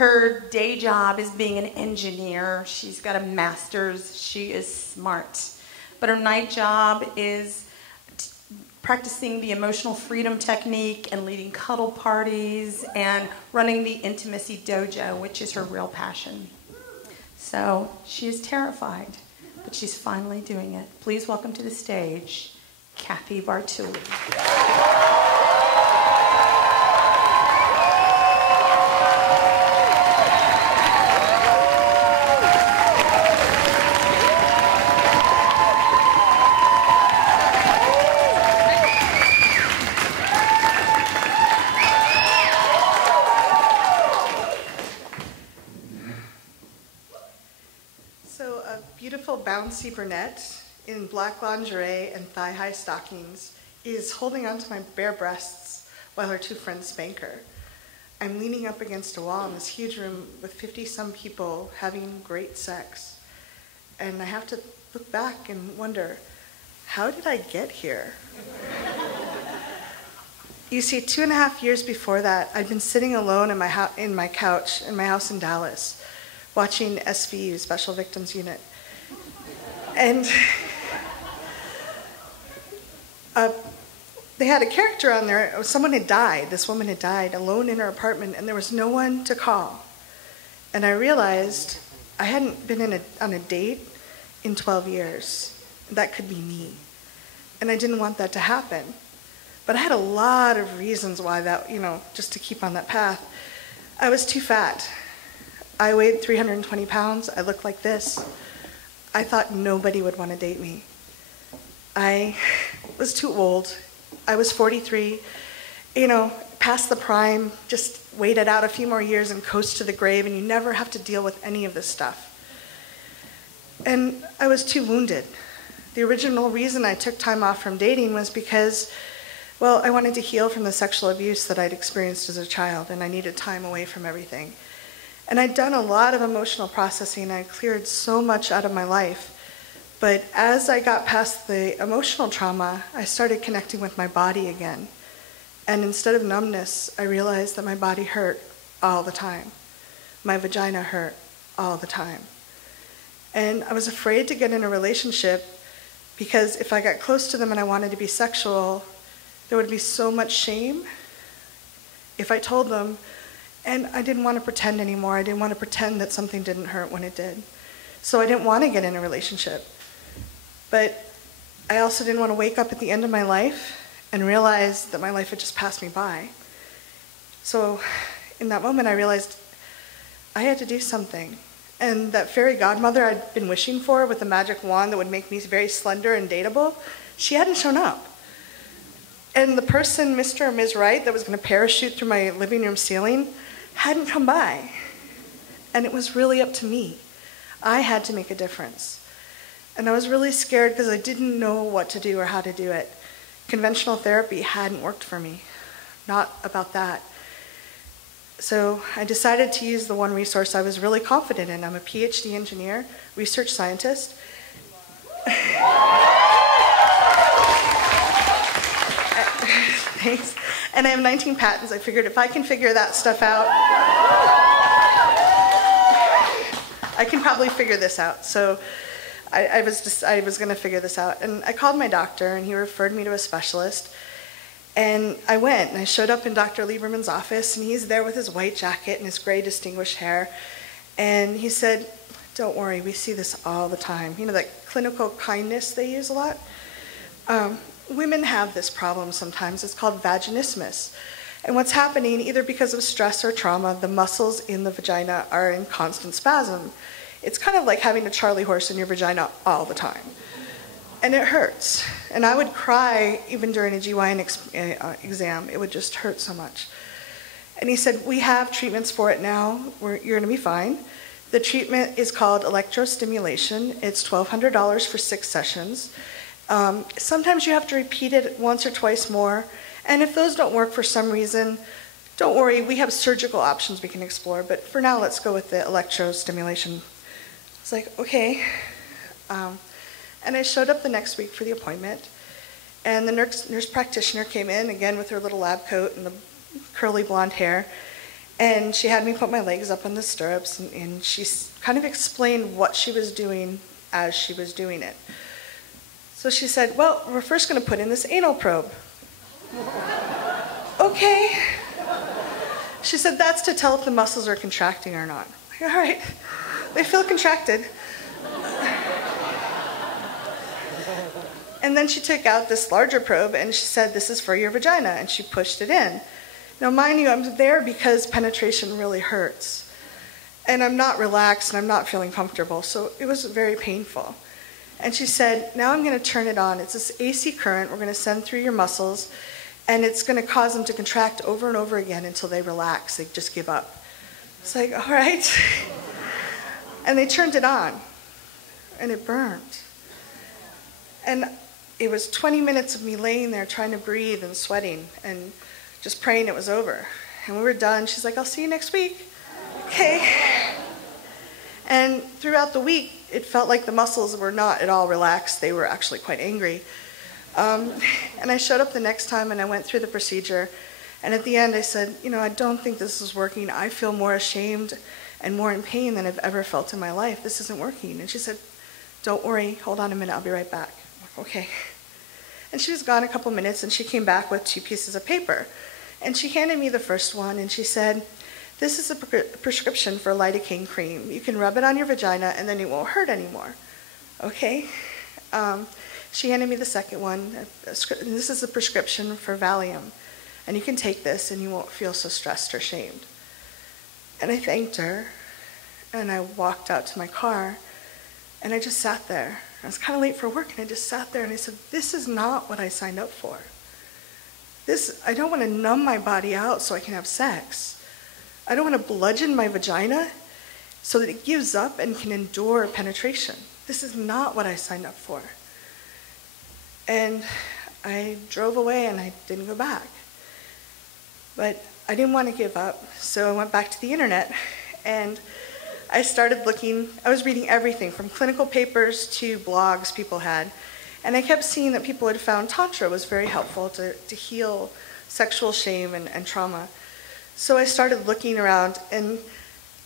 Her day job is being an engineer. She's got a master's. She is smart. But her night job is practicing the emotional freedom technique and leading cuddle parties and running the Intimacy Dojo, which is her real passion. So she is terrified, but she's finally doing it. Please welcome to the stage, Cathy Vartuli. Beautiful bouncy Burnett in black lingerie and thigh-high stockings is holding onto my bare breasts while her two friends spank her. I'm leaning up against a wall in this huge room with 50-some people having great sex. And I have to look back and wonder, how did I get here? You see, 2.5 years before that, I'd been sitting alone in my couch in my house in Dallas, watching SVU, Special Victims Unit. And they had a character on there. Someone had died. This woman had died alone in her apartment, and there was no one to call. And I realized I hadn't been on a date in 12 years. That could be me. And I didn't want that to happen. But I had a lot of reasons why that, just to keep on that path. I was too fat. I weighed 320 pounds. I looked like this. I thought nobody would want to date me. I was too old. I was 43, past the prime, just wait it out a few more years and coast to the grave, and you never have to deal with any of this stuff. And I was too wounded. The original reason I took time off from dating was because, well, I wanted to heal from the sexual abuse that I'd experienced as a child, and I needed time away from everything. And I'd done a lot of emotional processing. I cleared so much out of my life. But as I got past the emotional trauma, I started connecting with my body again. And instead of numbness, I realized that my body hurt all the time. My vagina hurt all the time. And I was afraid to get in a relationship because if I got close to them and I wanted to be sexual, there would be so much shame if I told them. And I didn't want to pretend anymore. I didn't want to pretend that something didn't hurt when it did. So I didn't want to get in a relationship. But I also didn't want to wake up at the end of my life and realize that my life had just passed me by. So in that moment, I realized I had to do something. And that fairy godmother I'd been wishing for with a magic wand that would make me very slender and dateable, she hadn't shown up. And the person, Mr. or Ms. Right, that was going to parachute through my living room ceiling hadn't come by. And it was really up to me. I had to make a difference. And I was really scared because I didn't know what to do or how to do it. Conventional therapy hadn't worked for me. Not about that. So I decided to use the one resource I was really confident in. I'm a PhD engineer, research scientist. Thanks. And I have 19 patents. I figured if I can figure that stuff out, I can probably figure this out. So I was going to figure this out. And I called my doctor, and he referred me to a specialist. And I went, and I showed up in Dr. Lieberman's office, and he's there with his white jacket and his gray distinguished hair. And he said, "Don't worry, we see this all the time." That clinical kindness they use a lot? Women have this problem sometimes. It's called vaginismus. And what's happening, either because of stress or trauma, the muscles in the vagina are in constant spasm. It's kind of like having a Charlie horse in your vagina all the time. And it hurts. And I would cry even during a GYN exam. It would just hurt so much. And he said, "We have treatments for it now. You're going to be fine." The treatment is called electrostimulation. It's $1,200 for 6 sessions. Sometimes you have to repeat it once or twice more. And if those don't work for some reason, don't worry, we have surgical options we can explore. But for now, let's go with the electrostimulation. It's like, okay. And I showed up the next week for the appointment. And the nurse practitioner came in, again with her little lab coat and the curly blonde hair. And she had me put my legs up on the stirrups, and she kind of explained what she was doing as she was doing it. So she said, well, we're first going to put in this anal probe. Okay. She said, that's to tell if the muscles are contracting or not. All right. They feel contracted. And then she took out this larger probe, and she said, this is for your vagina, and she pushed it in. Now, mind you, I'm there because penetration really hurts. And I'm not relaxed, and I'm not feeling comfortable, so it was very painful. And she said, now I'm going to turn it on. It's this AC current we're going to send through your muscles, and it's going to cause them to contract over and over again until they relax. They just give up. It's like, all right. And they turned it on, and it burned. And it was 20 minutes of me laying there trying to breathe and sweating and just praying it was over. And we were done. She's like, I'll see you next week. Okay. And throughout the week, it felt like the muscles were not at all relaxed. They were actually quite angry. And I showed up the next time, and I went through the procedure. And at the end, I said, I don't think this is working. I feel more ashamed and more in pain than I've ever felt in my life. This isn't working. And she said, don't worry. Hold on a minute. I'll be right back. I'm like, okay. And she was gone a couple minutes, and she came back with 2 pieces of paper. And she handed me the first one, and she said, this is a prescription for lidocaine cream. You can rub it on your vagina, and then it won't hurt anymore. Okay? She handed me the second one. This is a prescription for Valium. And you can take this, and you won't feel so stressed or shamed. And I thanked her, and I walked out to my car, and I just sat there. I was kind of late for work, and I just sat there, and I said, this is not what I signed up for. I don't want to numb my body out so I can have sex. I don't want to bludgeon my vagina so that it gives up and can endure penetration. This is not what I signed up for. And I drove away, and I didn't go back. But I didn't want to give up, so I went back to the internet, and I started looking. I was reading everything from clinical papers to blogs people had. And I kept seeing that people had found Tantra was very helpful to heal sexual shame and trauma. So I started looking around, and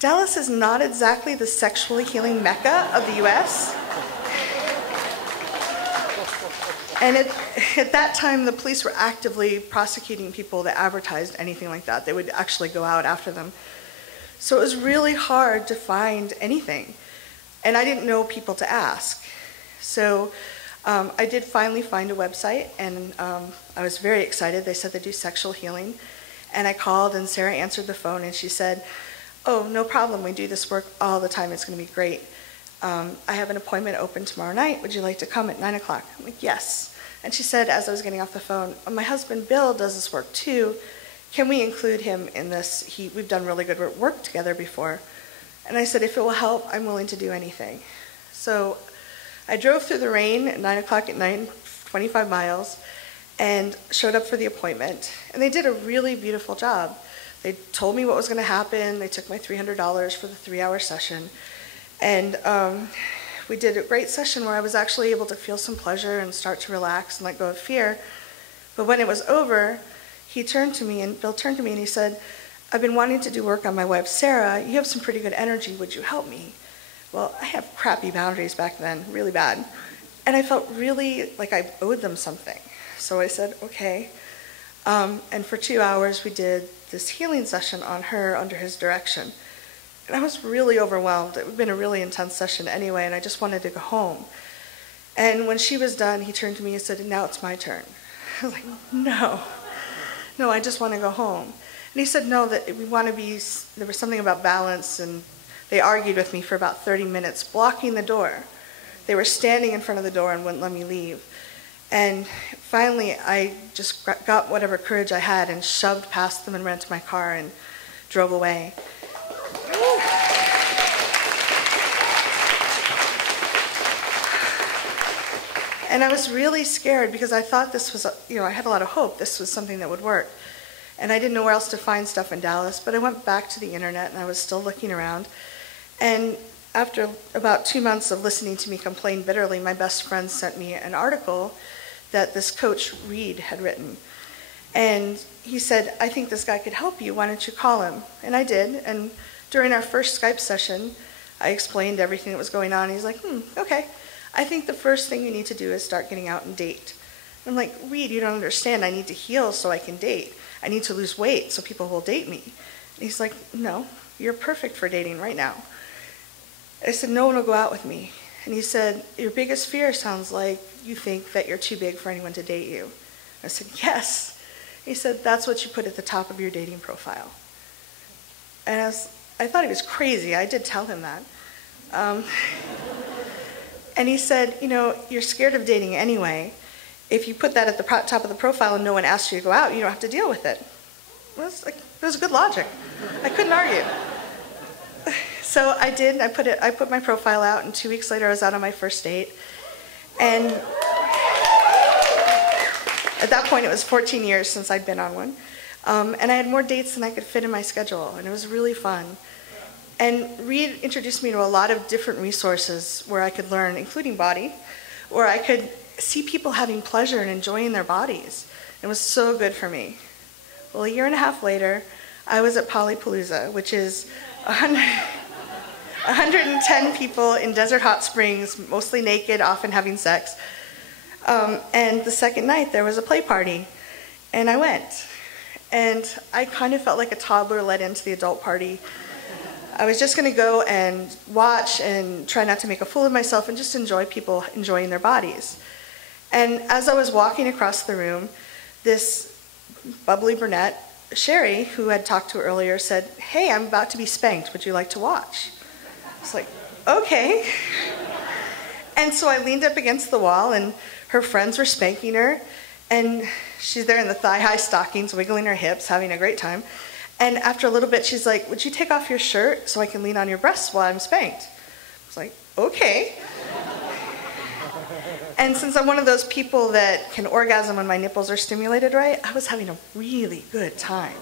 Dallas is not exactly the sexually healing mecca of the US. And at that time, the police were actively prosecuting people that advertised anything like that. They would actually go out after them. So it was really hard to find anything. And I didn't know people to ask. So I did finally find a website, and I was very excited. They said they do sexual healing. And I called, and Sarah answered the phone, and she said, oh, no problem. We do this work all the time. It's going to be great. I have an appointment open tomorrow night. Would you like to come at 9 o'clock? I'm like, yes. And she said, as I was getting off the phone, my husband Bill does this work too. Can we include him in this? We've done really good work together before. And I said, if it will help, I'm willing to do anything. So I drove through the rain at 9 o'clock at night, 25 miles, and showed up for the appointment. And they did a really beautiful job. They told me what was going to happen. They took my $300 for the 3-hour session. And we did a great session where I was actually able to feel some pleasure and start to relax and let go of fear. But when it was over, Bill turned to me and he said, I've been wanting to do work on my wife, Sarah. You have some pretty good energy. Would you help me? Well, I have crappy boundaries back then, really bad. And I felt really like I owed them something. So I said, okay. And for 2 hours, we did this healing session on her under his direction. And I was really overwhelmed. It had been a really intense session anyway, and I just wanted to go home. And when she was done, he turned to me and said, now it's my turn. I was like, no, I just want to go home. And he said, no, that we want to be, there was something about balance, and they argued with me for about 30 minutes, blocking the door. They were standing in front of the door and wouldn't let me leave. And finally, I just got whatever courage I had and shoved past them and ran to my car and drove away. And I was really scared because I thought this was, I had a lot of hope. This was something that would work. And I didn't know where else to find stuff in Dallas, but I went back to the internet and I was still looking around. And after about 2 months of listening to me complain bitterly, my best friend sent me an article that this coach Reed had written. And he said, I think this guy could help you. Why don't you call him? And I did. And during our first Skype session, I explained everything that was going on. He's like, okay. I think the first thing you need to do is start getting out and date. I'm like, Reed, you don't understand. I need to heal so I can date. I need to lose weight so people will date me. And he's like, no, you're perfect for dating right now. I said, no one will go out with me. And he said, your biggest fear sounds like you think that you're too big for anyone to date you. I said, yes. He said, that's what you put at the top of your dating profile. And I thought he was crazy. I did tell him that. And he said, you're scared of dating anyway. If you put that at the top of the profile and no one asks you to go out, you don't have to deal with it. It was good logic. I couldn't argue. So I did. I put my profile out, and 2 weeks later I was out on my first date. And at that point it was 14 years since I'd been on one. And I had more dates than I could fit in my schedule, and it was really fun. And Reed introduced me to a lot of different resources where I could learn, including Bawdy, where I could see people having pleasure and enjoying their bodies. It was so good for me. Well, a year and a half later, I was at Polypalooza, which is 110 people in desert hot springs, mostly naked, often having sex. And the second night, there was a play party, and I went. And I kind of felt like a toddler led into the adult party. I was just going to go and watch and try not to make a fool of myself and just enjoy people enjoying their bodies. And as I was walking across the room, this bubbly Burnett, Sheree, who I'd talked to earlier, said, hey, I'm about to be spanked. Would you like to watch? I was like, okay. And so I leaned up against the wall, and her friends were spanking her. And she's there in the thigh-high stockings, wiggling her hips, having a great time. And after a little bit, she's like, would you take off your shirt so I can lean on your breasts while I'm spanked? I was like, okay. And since I'm one of those people that can orgasm when my nipples are stimulated right, I was having a really good time.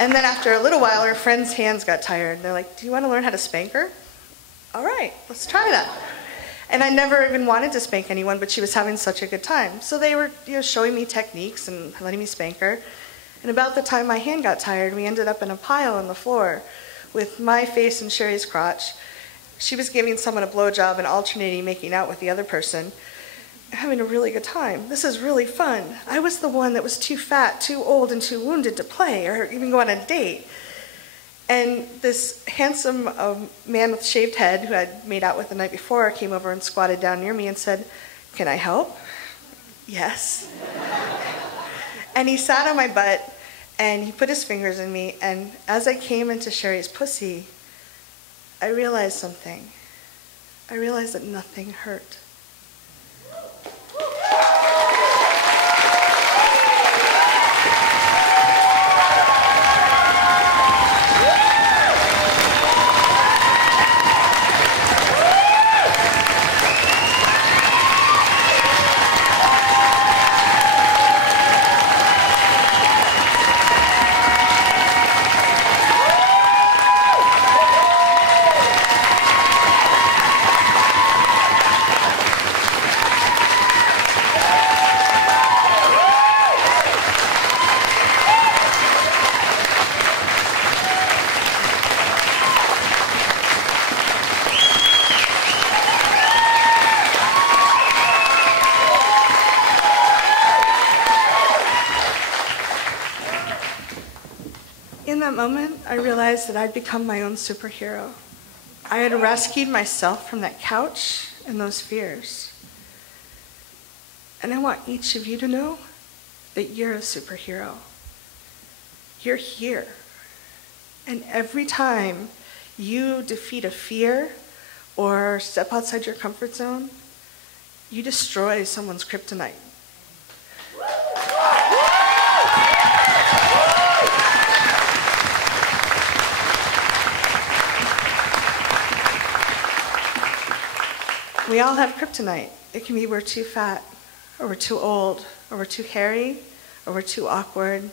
And then after a little while, her friends' hands got tired. They're like, do you want to learn how to spank her? All right, let's try that. And I never even wanted to spank anyone, but she was having such a good time. So they were showing me techniques and letting me spank her. And about the time my hand got tired, we ended up in a pile on the floor with my face and Sheree's crotch. She was giving someone a blowjob and alternating making out with the other person, having a really good time. This is really fun. I was the one that was too fat, too old, and too wounded to play or even go on a date. And this handsome man with shaved head who I'd made out with the night before came over and squatted down near me and said, can I help? Yes. And he sat on my butt and he put his fingers in me, and as I came into Sheree's pussy, I realized something. I realized that nothing hurt. In that moment, I realized that I'd become my own superhero. I had rescued myself from that couch and those fears. And I want each of you to know that you're a superhero. You're here. And every time you defeat a fear or step outside your comfort zone, you destroy someone's kryptonite. We all have kryptonite. It can be we're too fat, or we're too old, or we're too hairy, or we're too awkward,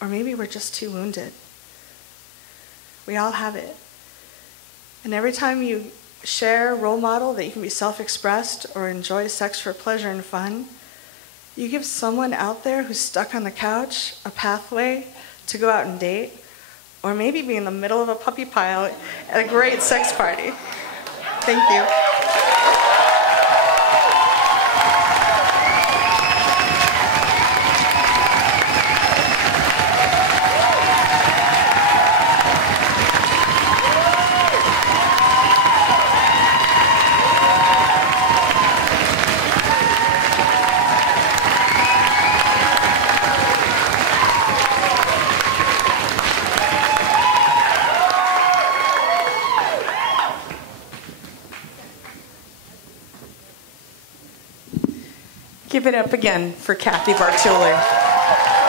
or maybe we're just too wounded. We all have it. And every time you share a role model that you can be self-expressed or enjoy sex for pleasure and fun, you give someone out there who's stuck on the couch a pathway to go out and date, or maybe be in the middle of a puppy pile at a great sex party. Thank you. Give it up again for Cathy Vartuli.